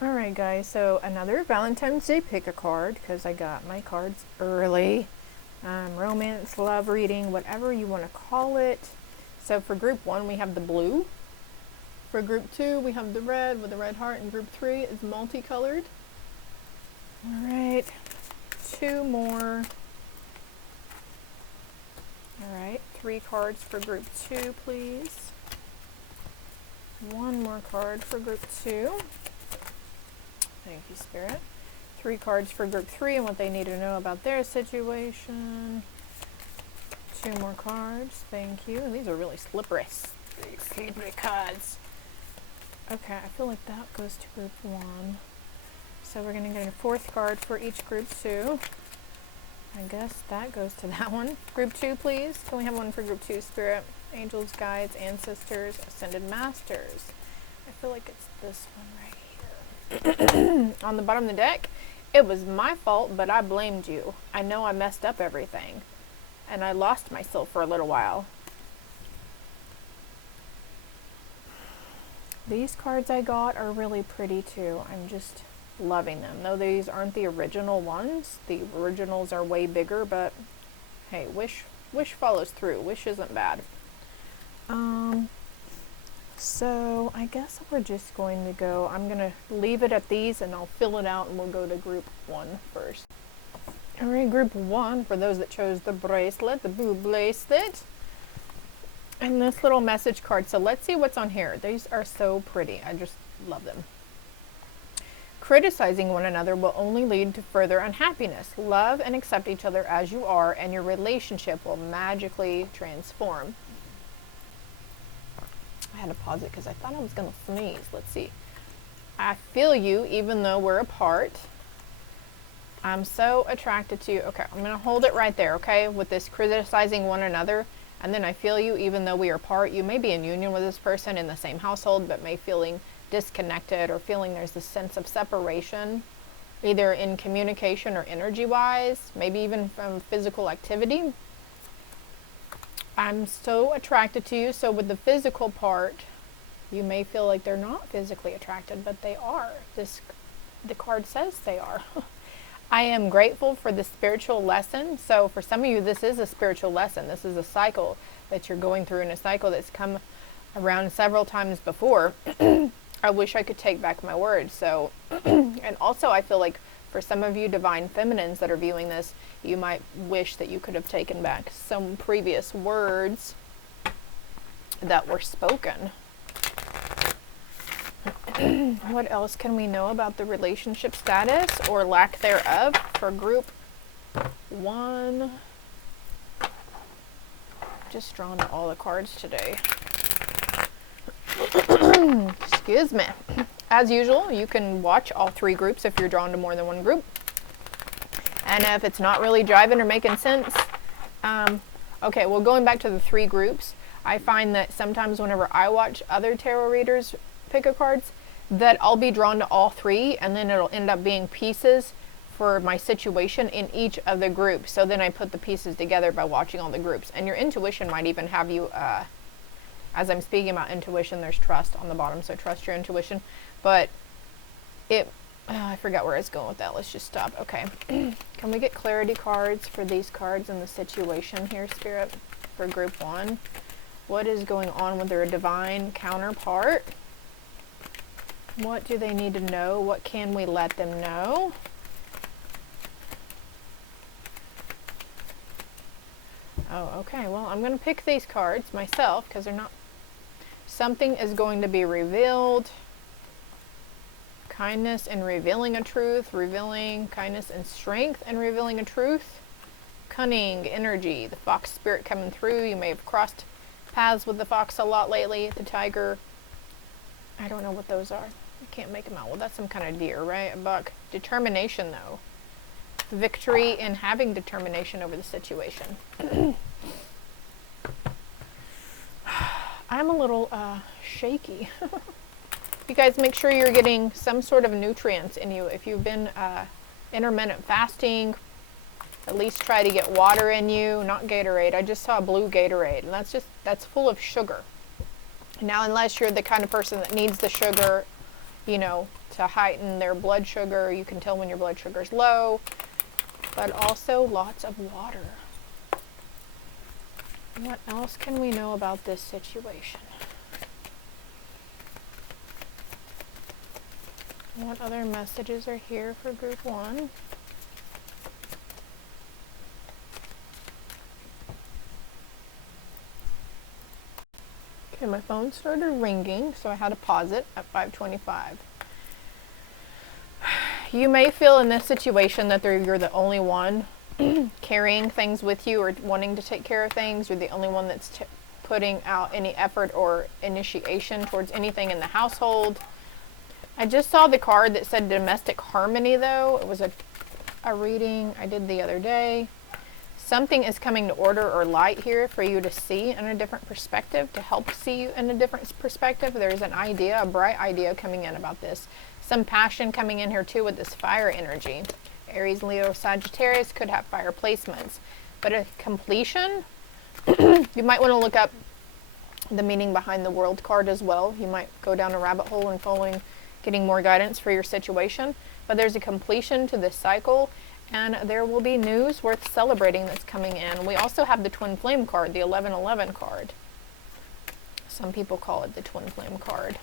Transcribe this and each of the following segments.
Alright guys, so another Valentine's Day pick-a-card, because I got my cards early. Romance, love reading, whatever you want to call it. So for group 1 we have the blue. For group 2 we have the red with the red heart, and group 3 is multicolored. Alright, 2 more. Alright, 3 cards for group 2 please. 1 more card for group 2. Thank you, Spirit. 3 cards for group 3 and what they need to know about their situation. 2 more cards. Thank you. And these are really slippery. Slippery cards. Okay, I feel like that goes to group 1. So we're going to get a 4th card for each group 2. I guess that goes to that one. Group 2, please. Can we have one for group 2, Spirit? Angels, guides, ancestors, ascended masters. I feel like it's this one right here. On the bottom of the deck, it was my fault, but I blamed you. I know I messed up everything, and I lost myself for a little while. These cards I got are really pretty too. I'm just loving them. Though these aren't the original ones. The originals are way bigger, but hey, wish follows through. Wish isn't bad. So I guess we're just going to go, I'm going to leave it at these and I'll fill it out and we'll go to group 1 first. Alright, group 1, for those that chose the bracelet, the blue bracelet. And this little message card. So let's see what's on here. These are so pretty. I just love them. Criticizing one another will only lead to further unhappiness. Love and accept each other as you are, and your relationship will magically transform. I had to pause it because I thought I was going to sneeze. Let's see. I feel you even though we're apart. I'm so attracted to you. Okay, I'm going to hold it right there, okay, with this criticizing one another. And then I feel you even though we are apart. You may be in union with this person in the same household, but may feeling disconnected or feeling there's this sense of separation, either in communication or energy-wise, maybe even from physical activity. I'm so attracted to you. So with the physical part, you may feel like they're not physically attracted, but they are. The card says they are. I am grateful for the spiritual lesson. So for some of you, this is a spiritual lesson. This is a cycle that you're going through, in a cycle that's come around several times before. I wish I could take back my words. So, and also I feel like for some of you divine feminines that are viewing this, you might wish that you could have taken back some previous words that were spoken. What else can we know about the relationship status or lack thereof for group 1? Just drawn all the cards today. Excuse me. As usual, you can watch all 3 groups if you're drawn to more than one group. And if it's not really jiving or making sense, okay, well, going back to the 3 groups, I find that sometimes whenever I watch other tarot readers pick a cards, that I'll be drawn to all 3, and then it'll end up being pieces for my situation in each of the groups. So then I put the pieces together by watching all the groups. And your intuition might even have you, as I'm speaking about intuition, there's trust on the bottom, so trust your intuition. But I forgot where I was going with that. Let's just stop. Okay. Can we get clarity cards for these cards and the situation here, Spirit, for group 1? What is going on with their divine counterpart? What do they need to know? What can we let them know? Oh, okay. Well, I'm going to pick these cards myself because they're not... Something is going to be revealed. Kindness and revealing a truth. Revealing kindness and strength and revealing a truth. Cunning, energy. The fox spirit coming through. You may have crossed paths with the fox a lot lately. The tiger. I don't know what those are. I can't make them out. Well, that's some kind of deer, right? A buck. Determination, though. Victory in having determination over the situation. I'm a little shaky. You guys make sure you're getting some sort of nutrients in you. If you've been intermittent fasting, at least try to get water in you, not Gatorade. I just saw blue Gatorade, and that's full of sugar. Now, unless you're the kind of person that needs the sugar, you know, to heighten their blood sugar. You can tell when your blood sugar is low, but also lots of water. What else can we know about this situation? What other messages are here for group 1? Okay, my phone started ringing, so I had to pause it at 5:25. You may feel in this situation that you're the only one carrying things with you or wanting to take care of things. You're the only one that's putting out any effort or initiation towards anything in the household. I just saw the card that said domestic harmony, though. It was a reading I did the other day. Something is coming to order or light here for you to see in a different perspective, to help see you in a different perspective. There's an idea, a bright idea coming in about this. Some passion coming in here too with this fire energy. Aries, Leo, Sagittarius could have fire placements. But a completion, you might want to look up the meaning behind the World card as well. You might go down a rabbit hole and getting more guidance for your situation. But there's a completion to this cycle, and there will be news worth celebrating that's coming in. We also have the Twin Flame card, the 1111 card. Some people call it the Twin Flame card.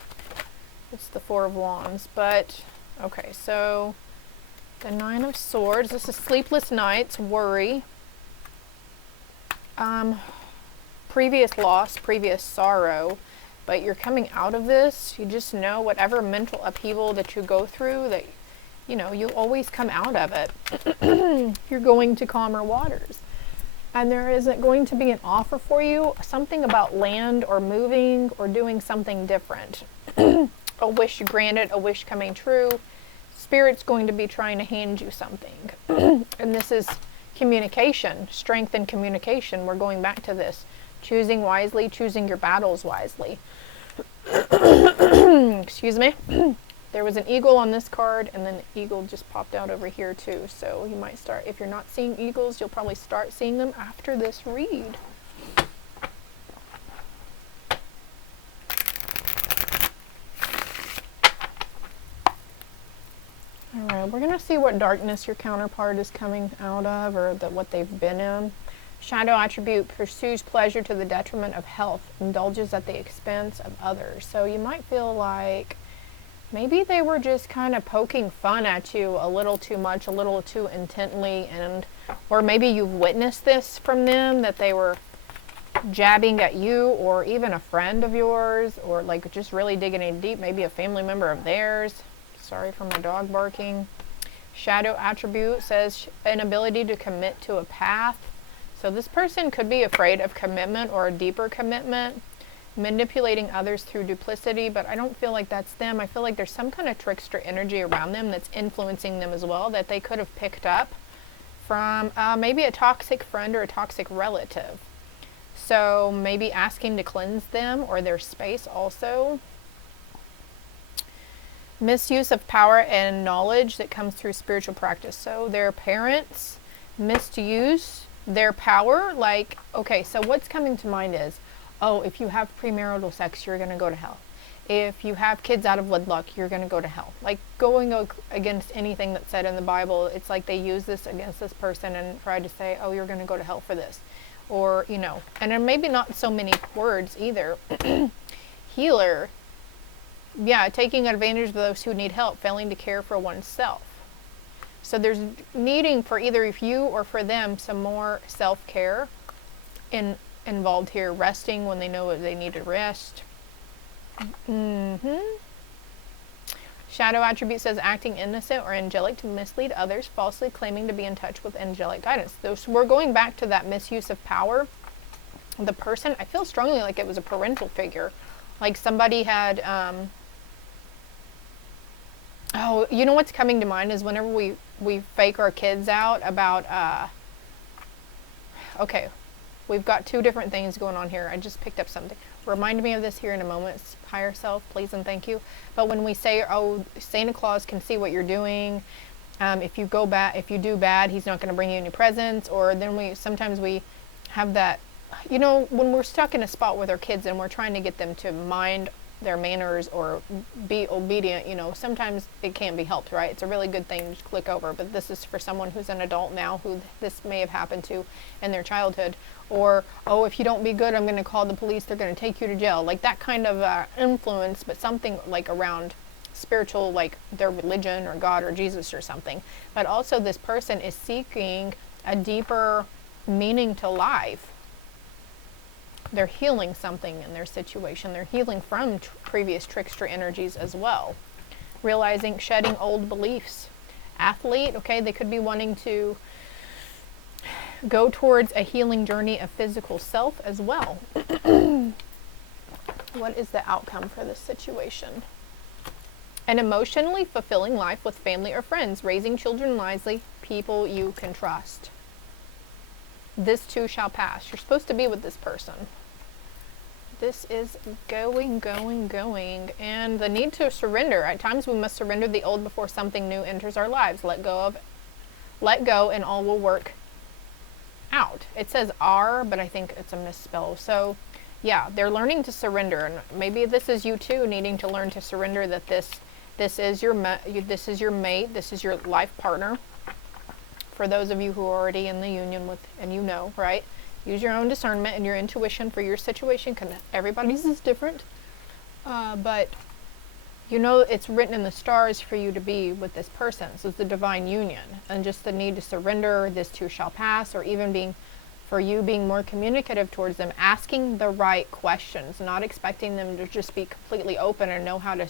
It's the Four of Wands. But, okay, so the Nine of Swords. This is sleepless nights, worry. Previous loss, previous sorrow. But you're coming out of this. You just know whatever mental upheaval that you go through, that, you know, you always come out of it. You're going to calmer waters. And there isn't going to be an offer for you. Something about land or moving or doing something different. A wish granted, a wish coming true. Spirit's going to be trying to hand you something. And this is communication, strength in communication. We're going back to this. Choosing wisely, choosing your battles wisely. Excuse me. There was an eagle on this card, and then the eagle just popped out over here too. So you might start, if you're not seeing eagles, you'll probably start seeing them after this read. Alright, we're going to see what darkness your counterpart is coming out of, or what they've been in. Shadow attribute: pursues pleasure to the detriment of health, indulges at the expense of others. So you might feel like maybe they were just kind of poking fun at you a little too much, a little too intently, or maybe you've witnessed this from them, that they were jabbing at you or even a friend of yours, or like just really digging in deep, maybe a family member of theirs. Sorry for my dog barking. Shadow attribute says inability to commit to a path. So this person could be afraid of commitment or a deeper commitment, manipulating others through duplicity, but I don't feel like that's them. I feel like there's some kind of trickster energy around them that's influencing them as well, that they could have picked up from maybe a toxic friend or a toxic relative. So maybe asking to cleanse them or their space also. Misuse of power and knowledge that comes through spiritual practice. So their parents misuse their power. Like, okay, so what's coming to mind is, oh, if you have premarital sex, you're going to go to hell. If you have kids out of wedlock, you're going to go to hell. Like going against anything that's said in the Bible, it's like they use this against this person and try to say, oh, you're going to go to hell for this. Or, you know, and then maybe not so many words either. Healer. Yeah, taking advantage of those who need help, failing to care for oneself. So there's needing for either you or for them some more self-care involved here. Resting when they know they need to rest. Shadow attribute says acting innocent or angelic to mislead others, falsely claiming to be in touch with angelic guidance. So we're going back to that misuse of power. The person, I feel strongly like it was a parental figure. Like somebody had... Oh, you know what's coming to mind is whenever we fake our kids out about, okay, we've got two different things going on here. I just picked up something. Remind me of this here in a moment. Higher self, please and thank you. But when we say, oh, Santa Claus can see what you're doing. If you do bad, he's not going to bring you any presents. Or then sometimes we have that, you know, when we're stuck in a spot with our kids and we're trying to get them to mind their manners or be obedient, you know, sometimes it can't be helped, right? It's a really good thing to click over, but this is for someone who's an adult now who this may have happened to in their childhood. Or, oh, if you don't be good, I'm going to call the police, they're going to take you to jail. Like that kind of influence, but something like around spiritual, like their religion or God or Jesus or something. But also this person is seeking a deeper meaning to life. They're healing something in their situation. They're healing from previous trickster energies as well. Realizing, shedding old beliefs. Athlete, okay, they could be wanting to go towards a healing journey of physical self as well. What is the outcome for this situation? An emotionally fulfilling life with family or friends, raising children wisely, people you can trust. This too shall pass. You're supposed to be with this person. This is going. And the need to surrender. At times we must surrender the old before something new enters our lives. Let go and all will work out. It says are, but I think it's a misspell. So yeah, they're learning to surrender. And maybe this is you too, needing to learn to surrender that this is your mate, this is your life partner. For those of you who are already in the union with, and you know, right? Use your own discernment and your intuition for your situation, because everybody's is different. But you know it's written in the stars for you to be with this person. So it's the divine union. And just the need to surrender, this too shall pass, or even being more communicative towards them, asking the right questions, not expecting them to just be completely open and know how to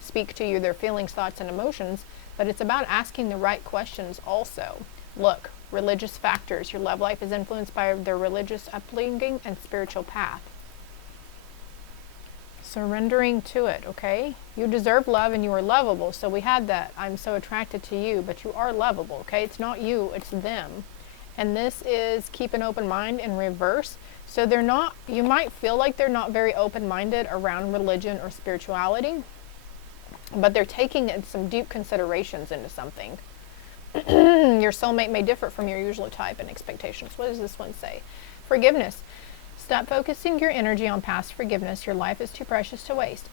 speak to you, their feelings, thoughts, and emotions. But it's about asking the right questions also. Look, religious factors. Your love life is influenced by their religious upbringing and spiritual path. Surrendering to it, okay? You deserve love and you are lovable. So we had that. I'm so attracted to you, but you are lovable, okay? It's not you, it's them. And this is keep an open mind in reverse. So they're not, you might feel like they're not very open-minded around religion or spirituality, but they're taking some deep considerations into something. Your soulmate may differ from your usual type and expectations. What does this one say? Forgiveness. Stop focusing your energy on past forgiveness. Your life is too precious to waste.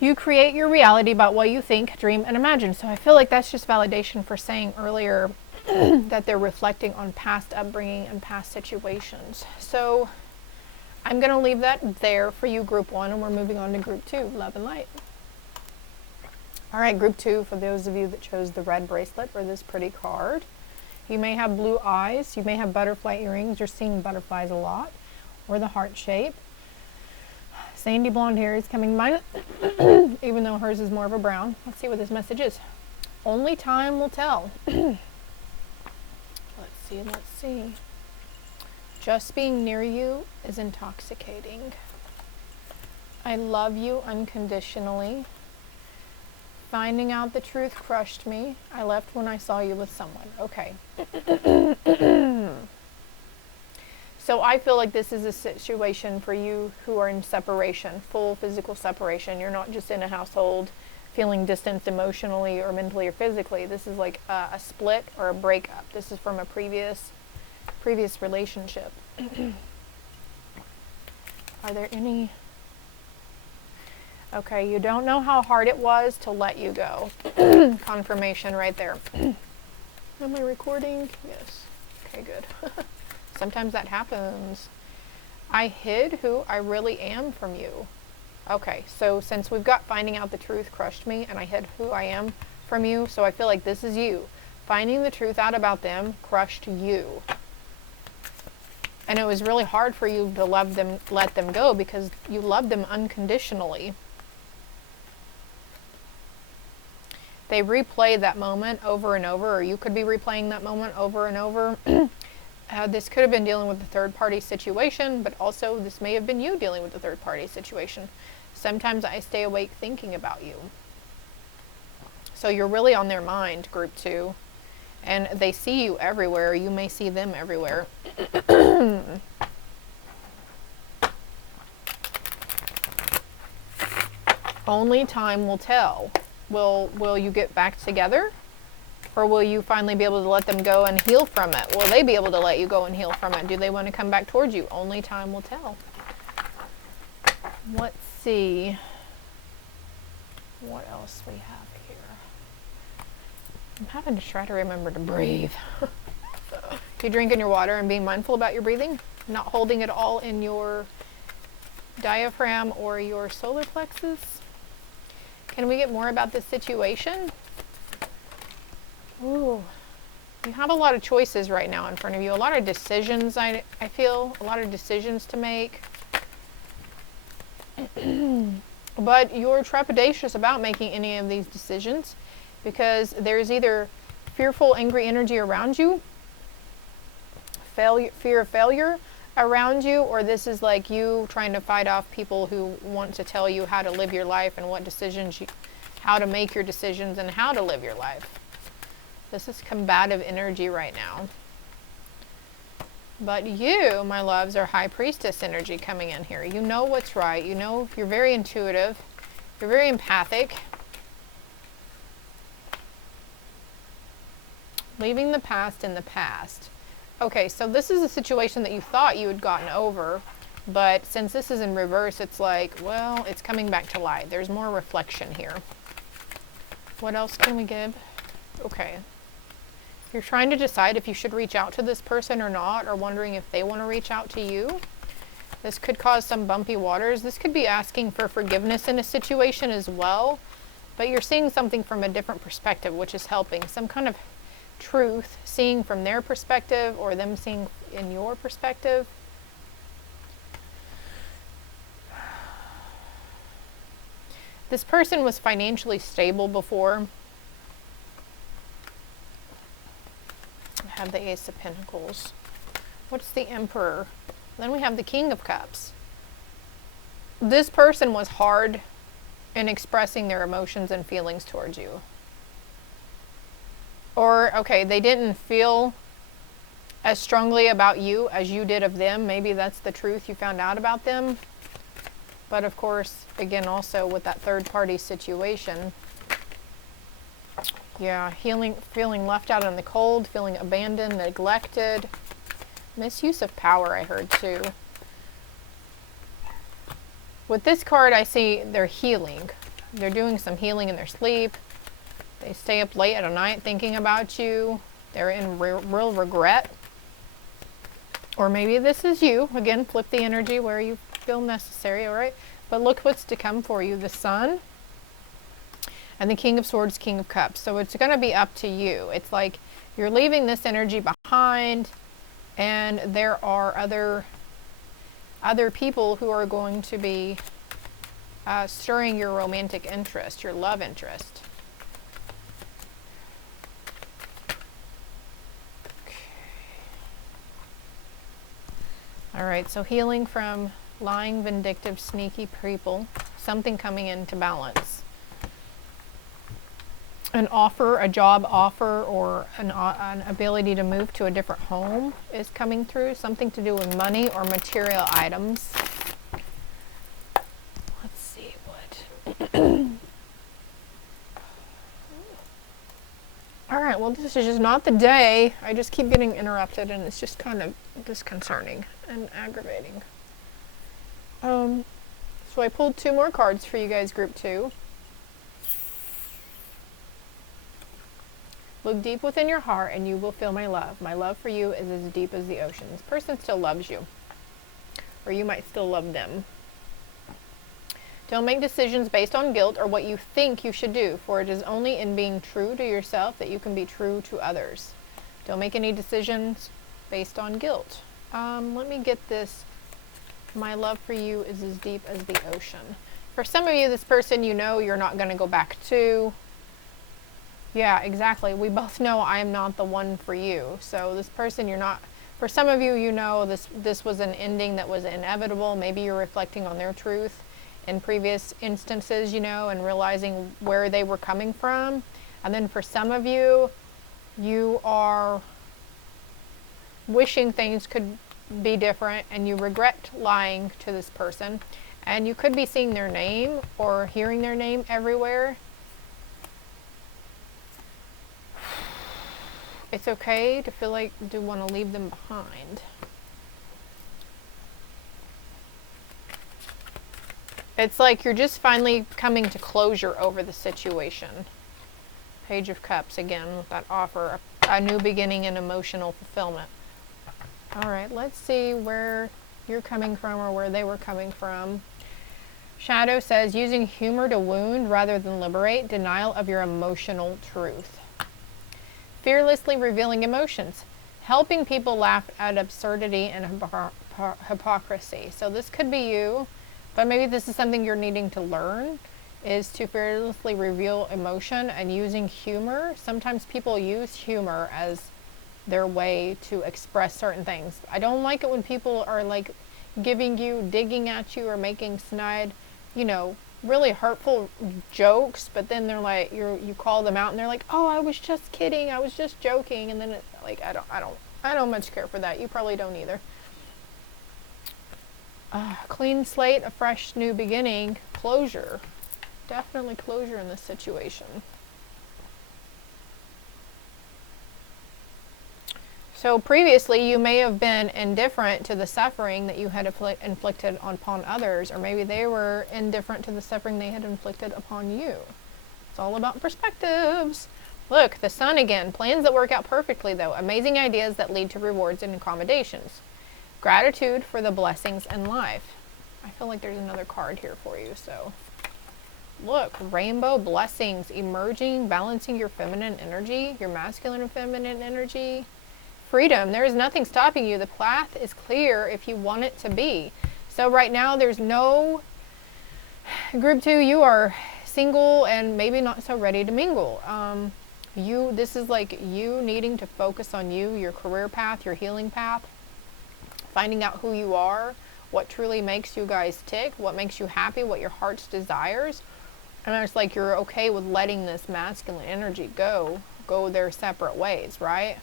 You create your reality about what you think, dream, and imagine. So I feel like that's just validation for saying earlier that they're reflecting on past upbringing and past situations. So I'm going to leave that there for you, group 1, and we're moving on to group 2, love and light. All right, group 2, for those of you that chose the red bracelet or this pretty card. You may have blue eyes. You may have butterfly earrings. You're seeing butterflies a lot. Or the heart shape. Sandy blonde hair is coming to mind, even though hers is more of a brown. Let's see what this message is. Only time will tell. Let's see. Just being near you is intoxicating. I love you unconditionally. Finding out the truth crushed me. I left when I saw you with someone. Okay. So I feel like this is a situation for you who are in separation, full physical separation. You're not just in a household feeling distanced emotionally or mentally or physically. This is like a split or a breakup. This is from a previous relationship. Are there any... Okay, you don't know how hard it was to let you go. Confirmation right there. Am I recording? Yes. Okay, good. Sometimes that happens. I hid who I really am from you. Okay, so since we've got finding out the truth crushed me and I hid who I am from you, so I feel like this is you. Finding the truth out about them crushed you. And it was really hard for you to love them, let them go, because you loved them unconditionally. They replay that moment over and over, or you could be replaying that moment over and over. This could have been dealing with a third-party situation, but also this may have been you dealing with a third-party situation. Sometimes I stay awake thinking about you. So you're really on their mind, group 2. And they see you everywhere. You may see them everywhere. Only time will tell. Will you get back together? Or will you finally be able to let them go and heal from it? Will they be able to let you go and heal from it? Do they want to come back towards you? Only time will tell. Let's see what else we have here. I'm having to try to remember to breathe. You drinking your water and being mindful about your breathing, not holding it all in your diaphragm or your solar plexus. Can we get more about this situation? Ooh, you have a lot of choices right now in front of you, a lot of decisions. I feel a lot of decisions to make. But you're trepidatious about making any of these decisions because there's either fearful, angry energy around you, fear of failure around you, or this is like you trying to fight off people who want to tell you how to live your life and what decisions how to make your decisions and how to live your life. This is combative energy right now. But you, my loves, are high priestess energy coming in here. You know what's right. You know, you're very intuitive. You're very empathic. Leaving the past in the past. Okay, so this is a situation that you thought you had gotten over, but since this is in reverse, it's like, well, it's coming back to light. There's more reflection here. What else can we give? Okay. You're trying to decide if you should reach out to this person or not, or wondering if they want to reach out to you. This could cause some bumpy waters. This could be asking for forgiveness in a situation as well, but you're seeing something from a different perspective, which is helping. Some kind of truth, seeing from their perspective or them seeing in your perspective. This person was financially stable before. I have the Ace of Pentacles. What's the Emperor? Then we have the King of Cups. This person was hard in expressing their emotions and feelings towards you. Or, okay, they didn't feel as strongly about you as you did of them. Maybe that's the truth you found out about them. But of course, again, also with that third party situation, yeah, feeling left out in the cold, feeling abandoned, neglected. Misuse of power, I heard too. With this card, I see they're healing. They're doing some healing in their sleep. They stay up late at night thinking about you. They're in real regret. Or maybe this is you. Again, flip the energy where you feel necessary, all right? But look what's to come for you. The Sun and the King of Swords, King of Cups. So it's going to be up to you. It's like you're leaving this energy behind, and there are other people who are going to be stirring your romantic interest, your love interest. Okay. All right, so healing from lying, vindictive, sneaky people. Something coming into balance. An offer, a job offer, or an ability to move to a different home is coming through. Something to do with money or material items. Let's see what. All right, well, this is just not the day. I just keep getting interrupted, and it's just kind of disconcerting and aggravating. So I pulled 2 more cards for you guys, group 2. Look deep within your heart and you will feel my love. My love for you is as deep as the ocean. This person still loves you. Or you might still love them. Don't make decisions based on guilt or what you think you should do, for it is only in being true to yourself that you can be true to others. Don't make any decisions based on guilt. Let me get this. My love for you is as deep as the ocean. For some of you, this person you know you're not going to go back to. Yeah, exactly. We both know I am not the one for you. So this person you're not, for some of you, you know this was an ending that was inevitable. Maybe you're reflecting on their truth in previous instances, you know, and realizing where they were coming from. And then for some of you, you are wishing things could be different and you regret lying to this person. And you could be seeing their name or hearing their name everywhere. It's okay to feel like you do want to leave them behind. It's like you're just finally coming to closure over the situation. Page of Cups, again, with that offer, a new beginning and emotional fulfillment. All right, let's see where you're coming from or where they were coming from. Shadow says, using humor to wound rather than liberate, denial of your emotional truth. Fearlessly revealing emotions, helping people laugh at absurdity and hypocrisy. So this could be you, but maybe this is something you're needing to learn, is to fearlessly reveal emotion and using humor. Sometimes people use humor as their way to express certain things. I don't like it when people are like giving you, digging at you, or making snide, you know, really hurtful jokes, but then they're like, you call them out and they're like, oh, I was just kidding, I was just joking, and then it's like, I don't much care for that. You probably don't either. Clean slate, a fresh new beginning, closure. Definitely closure in this situation. So previously you may have been indifferent to the suffering that you had inflicted upon others, or maybe they were indifferent to the suffering they had inflicted upon you. It's all about perspectives. Look, the sun again. Plans that work out perfectly, though. Amazing ideas that lead to rewards and accommodations. Gratitude for the blessings in life. I feel like there's another card here for you, so. Look, rainbow blessings, emerging, balancing your feminine energy, your masculine and feminine energy. Freedom. There is nothing stopping you. The path is clear if you want it to be. So right now there's no group 2. You are single and maybe not so ready to mingle. This is like you needing to focus on you, your career path, your healing path, finding out who you are, what truly makes you guys tick, what makes you happy, what your heart's desires. And it's like you're okay with letting this masculine energy go their separate ways, right?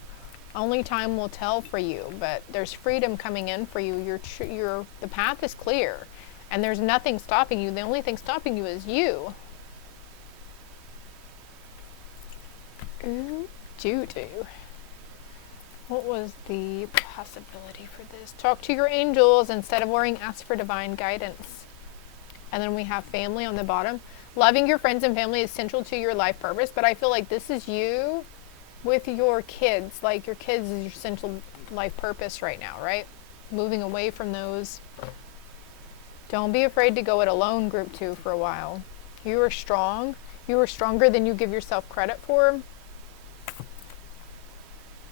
Only time will tell for you, but there's freedom coming in for you. The path is clear, and there's nothing stopping you. The only thing stopping you is you. Ooh, doo-doo. What was the possibility for this? Talk to your angels instead of worrying. Ask for divine guidance. And then we have family on the bottom. Loving your friends and family is central to your life purpose, but I feel like this is you with your kids. Like your kids is your central life purpose right now, right? Moving away from those. Don't be afraid to go it alone, group 2, for a while. You are strong. You are stronger than you give yourself credit for.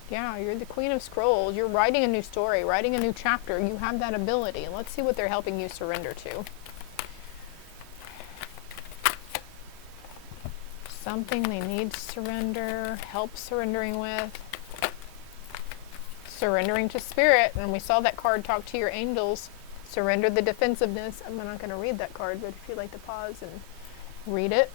Yeah, you're the Queen of Scrolls. You're writing a new story, writing a new chapter. You have that ability. And let's see what they're helping you surrender to. Something they need to surrender, help surrendering with. Surrendering to spirit. And we saw that card, talk to your angels. Surrender the defensiveness. I'm not going to read that card, but if you'd like to pause and read it.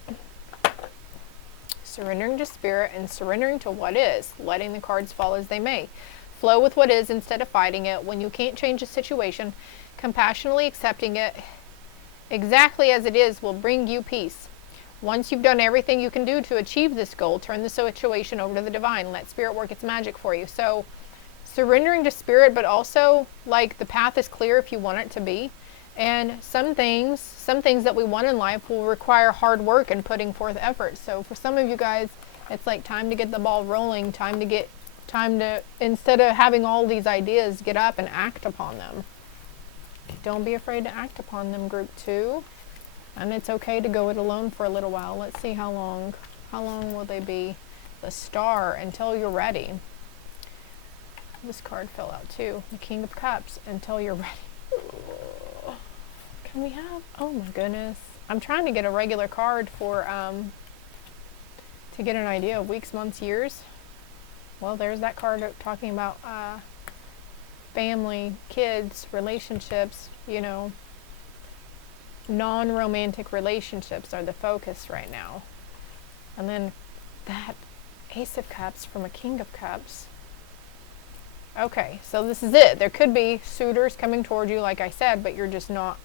Surrendering to spirit and surrendering to what is, letting the cards fall as they may. Flow with what is instead of fighting it. When you can't change a situation, compassionately accepting it exactly as it is will bring you peace. Once you've done everything you can do to achieve this goal, turn the situation over to the divine. Let spirit work its magic for you. So surrendering to spirit, but also like the path is clear if you want it to be. And some things that we want in life will require hard work and putting forth effort. So for some of you guys, it's like time to get the ball rolling, time to, instead of having all these ideas, get up and act upon them. Don't be afraid to act upon them, group 2. And it's okay to go it alone for a little while. Let's see how long will they be. The Star, until you're ready. This card fell out too. The King of Cups, until you're ready. Can we have, oh my goodness. I'm trying to get a regular card for, to get an idea of weeks, months, years. Well, there's that card talking about family, kids, relationships, you know. Non-romantic relationships are the focus right now. And then that Ace of Cups from a King of Cups. Okay, so this is it. There could be suitors coming toward you, like I said, but you're just not,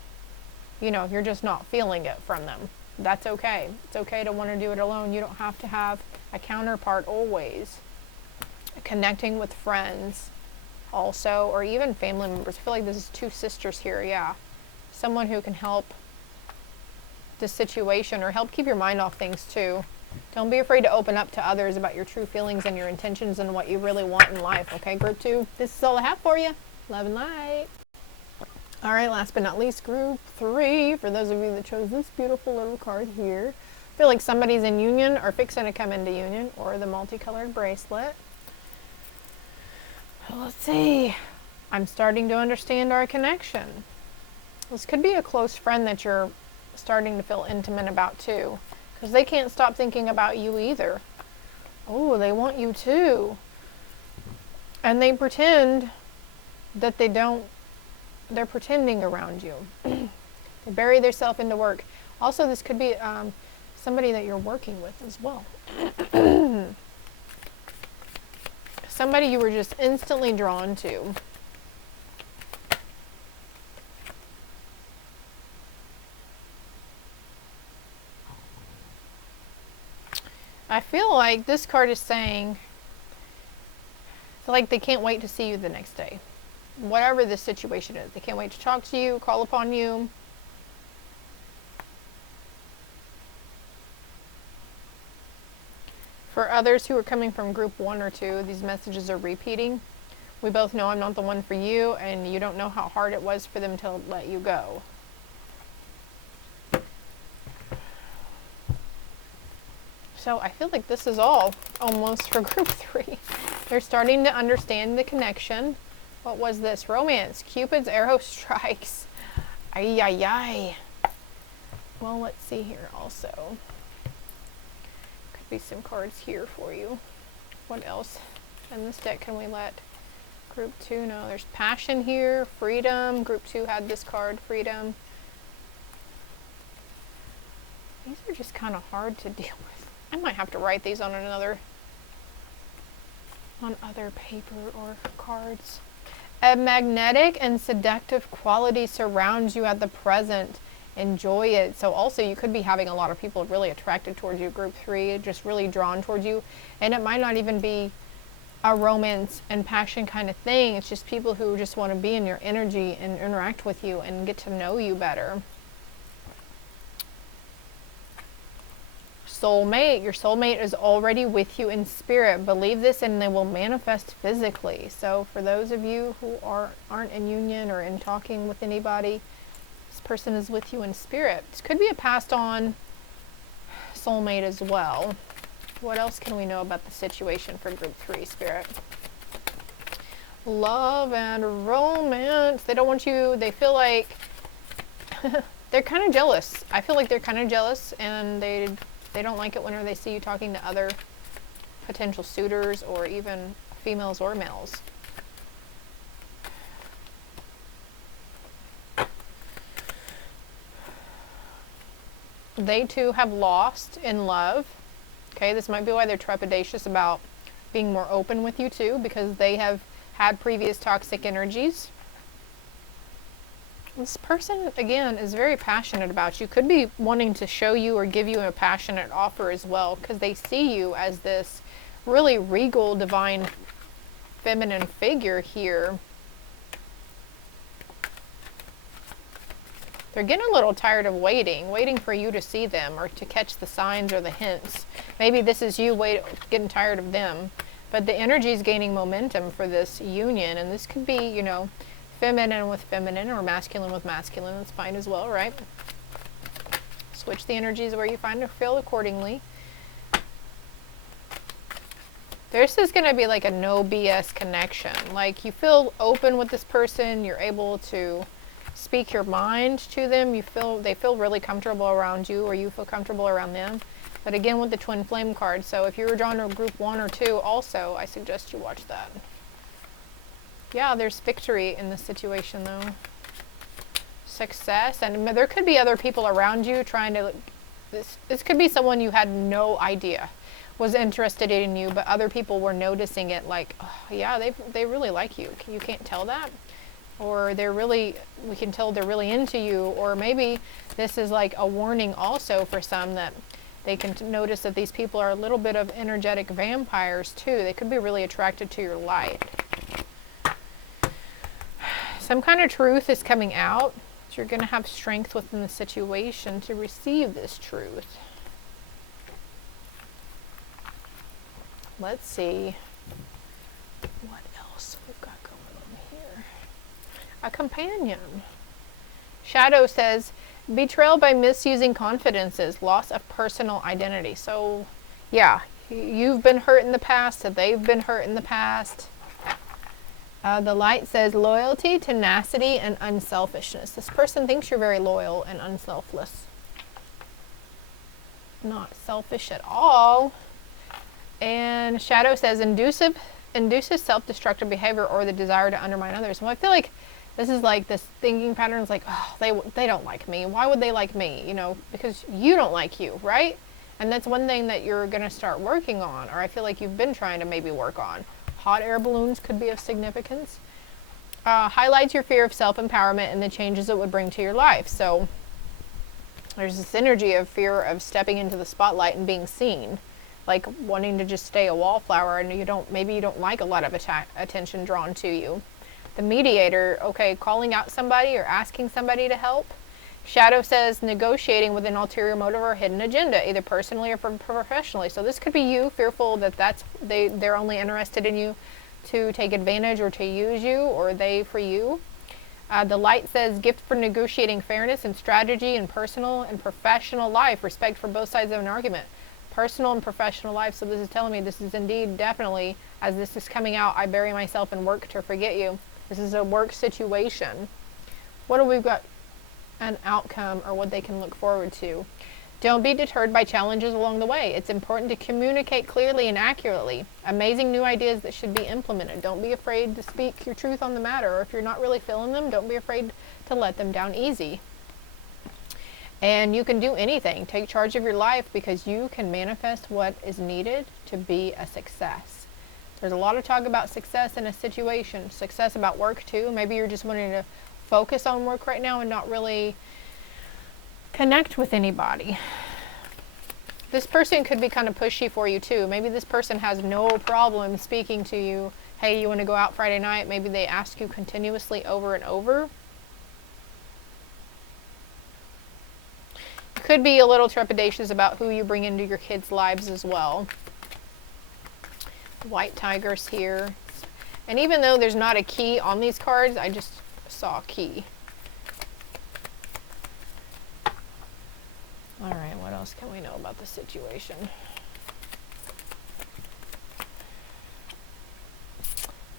you know, you're just not feeling it from them. That's okay. It's okay to want to do it alone. You don't have to have a counterpart always. Connecting with friends also, or even family members. I feel like this is 2 sisters here, yeah. Someone who can help this situation, or help keep your mind off things too. Don't be afraid to open up to others about your true feelings and your intentions and what you really want in life. Okay, group 2, this is all I have for you. Love and light. All right, last but not least, group 3. For those of you that chose this beautiful little card here, I feel like somebody's in union or fixing to come into union, or the multicolored bracelet. Let's see. I'm starting to understand our connection. This could be a close friend that you're starting to feel intimate about too, because they can't stop thinking about you either. Oh, they want you too. And they pretend that they don't. They're pretending around you. They bury themselves into work. Also, this could be somebody that you're working with as well. Somebody you were just instantly drawn to. I feel like this card is saying, like they can't wait to see you the next day. Whatever the situation is, they can't wait to talk to you, call upon you. For others who are coming from group 1 or 2, these messages are repeating. We both know I'm not the one for you, and you don't know how hard it was for them to let you go. So I feel like this is all almost for group 3. They're starting to understand the connection. What was this? Romance. Cupid's arrow strikes. Ay, ay, ay. Well, let's see here also. Could be some cards here for you. What else in this deck can we let group 2 know? There's passion here. Freedom. Group 2 had this card. Freedom. These are just kind of hard to deal with. I might have to write these on other paper or cards. A magnetic and seductive quality surrounds you at the present. Enjoy it. So also you could be having a lot of people really attracted towards you, group 3, just really drawn towards you. And it might not even be a romance and passion kind of thing. It's just people who just want to be in your energy and interact with you and get to know you better. Soulmate. Your soulmate is already with you in spirit. Believe this and they will manifest physically. So for those of you who aren't in union or in talking with anybody, this person is with you in spirit. This could be a passed on soulmate as well. What else can we know about the situation for group 3, spirit? Love and romance. They don't want you, they feel like they're kind of jealous. I feel like they're kind of jealous, and they don't like it whenever they see you talking to other potential suitors or even females or males. They too have lost in love. Okay, this might be why they're trepidatious about being more open with you too, because they have had previous toxic energies. This person, again, is very passionate about you. Could be wanting to show you or give you a passionate offer as well, because they see you as this really regal, divine, feminine figure here. They're getting a little tired of waiting for you to see them or to catch the signs or the hints. Maybe this is you getting tired of them. But the energy is gaining momentum for this union, and this could be, you know, feminine with feminine or masculine with masculine. That's fine as well, right? Switch the energies where you find or feel accordingly. This is going to be like a no BS connection. Like you feel open with this person. You're able to speak your mind to them. They feel really comfortable around you, or you feel comfortable around them. But again, with the twin flame card. So if you were drawn to group 1 or 2 also, I suggest you watch that. Yeah, there's victory in this situation though. Success, and there could be other people around you trying to, this could be someone you had no idea was interested in you, but other people were noticing it, like, oh, yeah, they really like you. You can't tell that? Or we can tell they're really into you. Or maybe this is like a warning also for some, that they can notice that these people are a little bit of energetic vampires too. They could be really attracted to your light. Some kind of truth is coming out. you're going to have strength within the situation to receive this truth. Let's see what else we've got going on here. A companion. Shadow says, betrayal by misusing confidences, loss of personal identity. So, yeah, you've been hurt in the past, so they've been hurt in the past. The light says, loyalty, tenacity, and unselfishness. This person thinks you're very loyal and unselfless. Not selfish at all. And Shadow says, induces self-destructive behavior or the desire to undermine others. Well, I feel like this is like this thinking pattern is like, oh, they don't like me. Why would they like me? You know, because you don't like you, right? And that's one thing that you're going to start working on, or I feel like you've been trying to maybe work on. Hot air balloons could be of significance. Highlights your fear of self-empowerment and the changes it would bring to your life. So there's this energy of fear of stepping into the spotlight and being seen, like wanting to just stay a wallflower, and maybe you don't like a lot of attention drawn to you. The mediator, okay, calling out somebody or asking somebody to help. Shadow says negotiating with an ulterior motive or hidden agenda, either personally or professionally. So this could be you fearful that they're only interested in you to take advantage or to use you, or they for you. The light says gift for negotiating fairness and strategy in personal and professional life, respect for both sides of an argument. Personal and professional life. So this is telling me this is indeed definitely, as this is coming out, I bury myself in work to forget you. This is a work situation. What do we got? An outcome or what they can look forward to. Don't be deterred by challenges along the way. It's important to communicate clearly and accurately. Amazing new ideas that should be implemented. Don't be afraid to speak your truth on the matter, or if you're not really feeling them, don't be afraid to let them down easy. And you can do anything. Take charge of your life, because you can manifest what is needed to be a success. There's a lot of talk about success in a situation. Success about work too. Maybe you're just wanting to focus on work right now and not really connect with anybody. This person could be kind of pushy for you too. Maybe this person has no problem speaking to you. Hey, you want to go out Friday night? Maybe they ask you continuously over and over. You could be a little trepidatious about who you bring into your kids' lives as well. White tigers here. And even though there's not a key on these cards, I just saw a key. All right, what else can we know about the situation?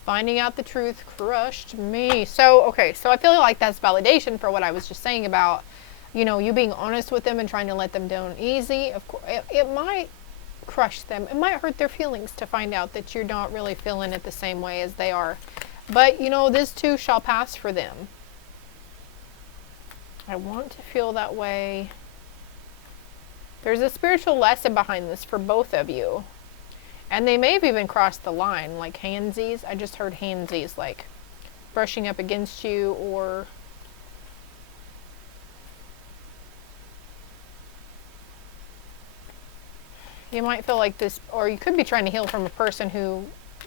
Finding out the truth crushed me. So, okay, so I feel like that's validation for what I was just saying about, you know, you being honest with them and trying to let them down easy. Of course, it might crush them. It might hurt their feelings to find out that you're not really feeling it the same way as they are. But, you know, this too shall pass for them. I want to feel that way. There's a spiritual lesson behind this for both of you. And they may have even crossed the line, like handsies. I just heard handsies, like brushing up against you, or you might feel like this, or you could be trying to heal from a person who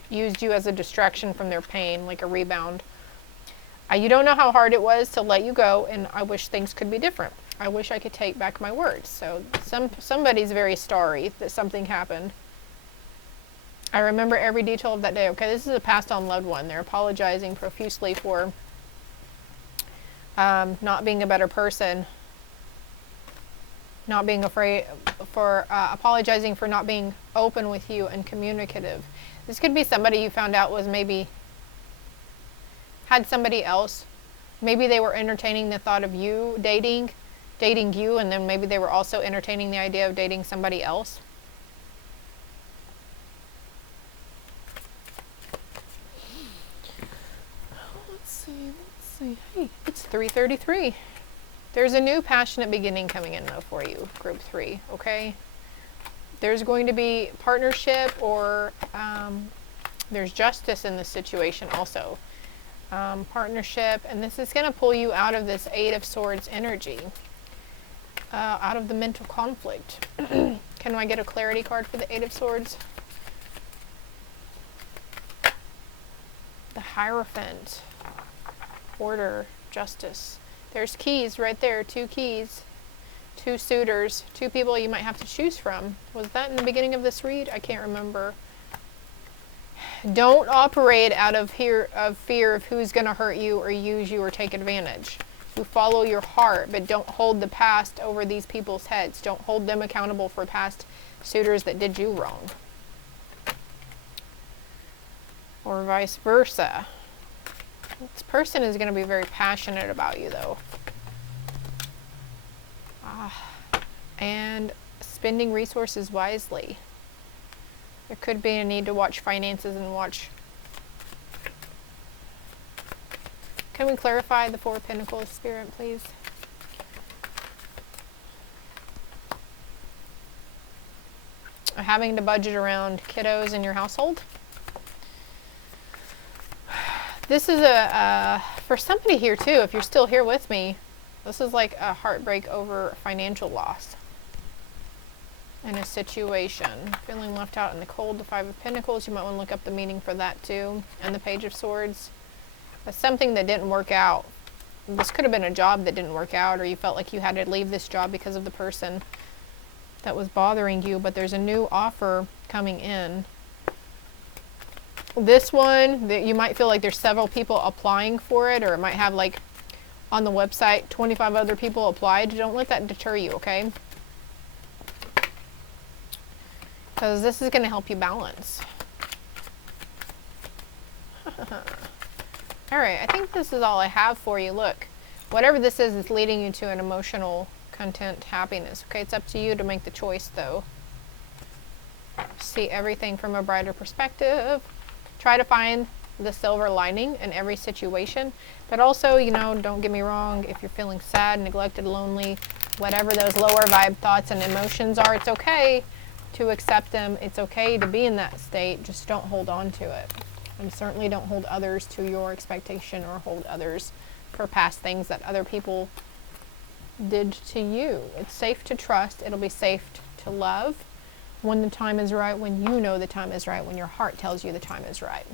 used you as a distraction from their pain, like a rebound. You don't know how hard it was to let you go, and I wish things could be different. I wish I could take back my words. So somebody's very sorry that something happened. I remember every detail of that day. Okay, this is a passed on loved one. They're apologizing profusely for not being a better person, not being afraid, for apologizing for not being open with you and communicative. This could be somebody you found out was maybe had somebody else. Maybe they were entertaining the thought of you dating you, and then maybe they were also entertaining the idea of dating somebody else. Let's see. Hey, it's 3:33. There's a new passionate beginning coming in though for you, group 3, okay? There's going to be partnership, or there's justice in this situation also. Partnership, and this is going to pull you out of this 8 of Swords energy, out of the mental conflict. Can I get a clarity card for the 8 of Swords? The Hierophant, order, justice. There's keys right there, 2 keys. 2 suitors, 2 people you might have to choose from. Was that in the beginning of this read? I can't remember. Don't operate out of fear of who's going to hurt you or use you or take advantage. You follow your heart, but don't hold the past over these people's heads. Don't hold them accountable for past suitors that did you wrong. Or vice versa. This person is going to be very passionate about you, though. And spending resources wisely. There could be a need to watch finances and watch. Can we clarify the 4 of Pentacles, Spirit, please? Having to budget around kiddos in your household. This is for somebody here too, if you're still here with me, this is like a heartbreak over financial loss in a situation. Feeling left out in the cold, the 5 of Pentacles, you might want to look up the meaning for that too. And the Page of Swords. But something that didn't work out. This could have been a job that didn't work out, or you felt like you had to leave this job because of the person that was bothering you, but there's a new offer coming in. This one, that you might feel like there's several people applying for it, or it might have like on the website 25 other people applied. Don't let that deter you, okay? Because this is going to help you balance. Alright, I think this is all I have for you. Look, whatever this is leading you to an emotional content happiness. Okay, it's up to you to make the choice, though. See everything from a brighter perspective. Try to find the silver lining in every situation. But also, you know, don't get me wrong, if you're feeling sad, neglected, lonely, whatever those lower vibe thoughts and emotions are, it's okay to accept them. It's okay to be in that state. Just don't hold on to it. And certainly don't hold others to your expectation, or hold others for past things that other people did to you. It's safe to trust. It'll be safe to love when the time is right, when you know the time is right, when your heart tells you the time is right.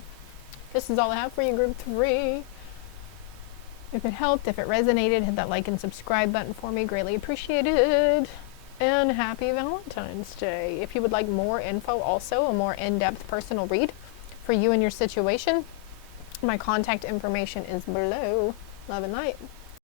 This is all I have for you, Group 3. If it helped, if it resonated, hit that like and subscribe button for me. Greatly appreciated. And happy Valentine's Day. If you would like more info, also a more in-depth personal read for you and your situation, my contact information is below. Love and light.